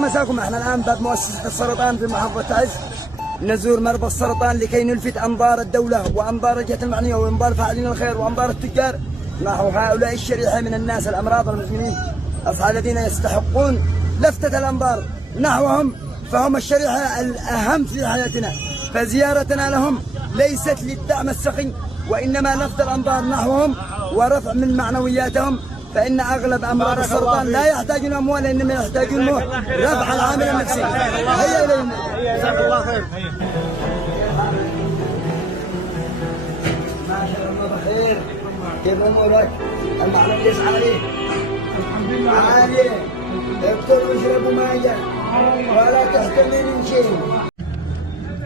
مساكم. احنا الان باب مؤسسة السرطان في محافظة تعز، نزور مرضى السرطان لكي نلفت انظار الدولة وانظار الجهات المعنية وانظار فاعلين الخير وانظار التجار نحو هؤلاء الشريحة من الناس الامراض المزمنين، اصحاب الذين يستحقون لفتة الانظار نحوهم، فهم الشريحة الاهم في حياتنا، فزيارتنا لهم ليست للدعم السخي وانما لفت الانظار نحوهم ورفع من معنوياتهم، فإن أغلب أمراض السرطان لا يحتاجون أموال إنما يحتاجون رفع العامل النفسي. هيا إلينا. جزاك الله خير. ما شاء الله بخير. كيف أمورك؟ المعلم يسعى عليه. الحمد لله. عالي. اكلوا واشربوا ماء ولا تحتمل من شيء.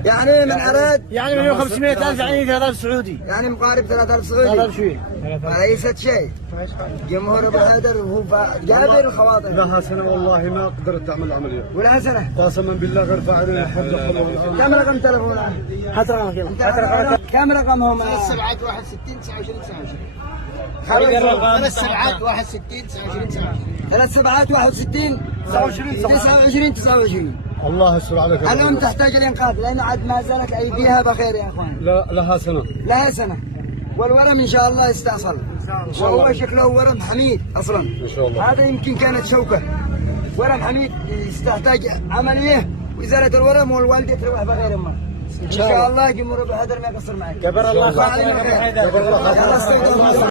يعني من أراد يعني 100,000 يعني 3,000 سعودي. يعني مقارب 3,000 سعودي. 3,000 شوي. ليست شيء. جمهور ابو حيدر وهو جابر الخواطر. لها سنه والله ما قدرت تعمل العمليه. ولا سنه؟ قسما بالله غير فاعلين الحمد لله. كم رقم تلفونه؟ هات رقمك. كم رقمهم؟ 3 سبعات 61 29 29. خمس 3 سبعات 61 29 29. 3 سبعات 61 29 29. الله يستر عليك. الأم تحتاج الإنقاذ لأن عاد ما زالت أيديها بخير يا أخوان. لا لها سنه. لها سنة. والورم إن شاء الله يستأصل. وهو شكله ورم حميد أصلا. ان شاء الله. هذا يمكن كانت شوكة. ورم حميد يستحتاج عملية وإزالة الورم والوالدة تروح بغير أمها. إن شاء الله جمهور أبو حيدر ما يقصر معك. كبر الله فاعلين الخير. خاطرك. يلا استودعوا.